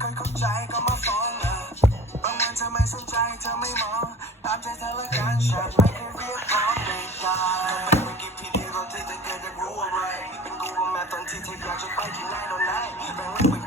เคยเข้าใจก็มาฟ้องนะบางวันเธอไม่สนใจเธอไม่มอง ตามใจเธอละกันฉันไม่เคยเรียกร้องใดๆก็เป็นวิกิพีเดียเราที่เธอเกิดอยากรู้อะไรเป็นกูว่าแม้ตอนที่เธออยากจะไปที่ไหนตอนไหนแบ่งรั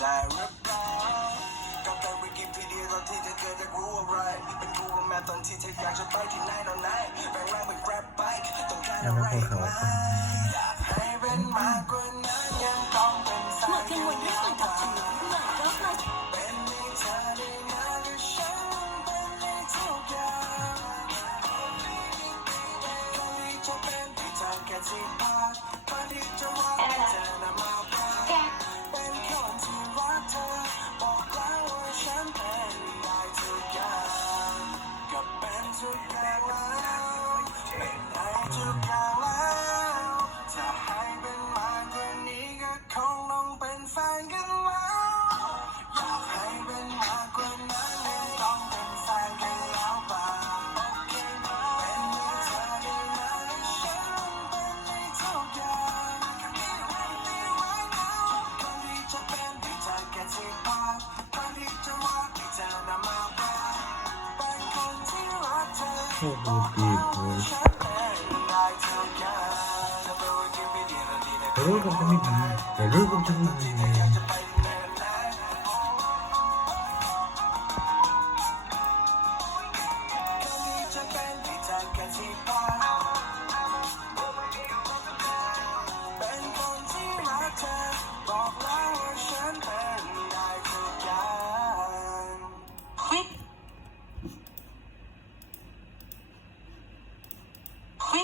ได้หรือเปล่ากับการวิกิพีเดียตอนที่เธอเกิดอยากรู้อะไร เป็นกูกับแม่ตอนที่เธออยากจะไปที่ไหนตอนไหนแบ่งร่างเป็นแกร็บไบค์ต้องการอะไรอีกไหมอยากให้เป็นมากกว่านั้นยังต้องเป็นแฟหมนดกันหมดด้วยส่วนตัดสิ 별걸 좀 했네 별걸 좀 했네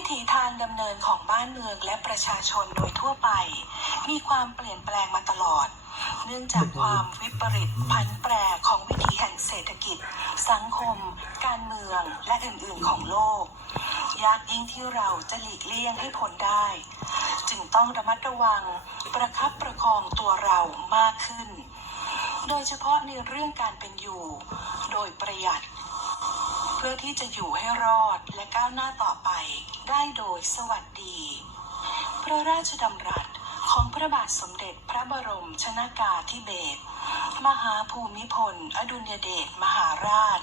วิถีทางดำเนินของบ้านเมืองและประชาชนโดยทั่วไป มีความเปลี่ยนแปลงมาตลอด เนื่องจากความวิปริตผันแปรของวิถีแห่งเศรษฐกิจ สังคม การเมืองและอื่นๆของโลก ยากยิ่งที่เราจะหลีกเลี่ยงให้พ้นได้ จึงต้องระมัดระวังประคับประคองตัวเรามากขึ้น โดยเฉพาะในเรื่องการเป็นอยู่ โดยประหยัด พื่อที่จะอยู่ให้รอดและก้าวหน้าต่อไป ได้โดยสวัสดี พระราชดำรัสของพระบาทสมเด็จพระบรมชนากาธิเบศรมหาภูมิพล อดุลยเดชมหาราช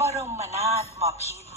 บรมนาถบพิตร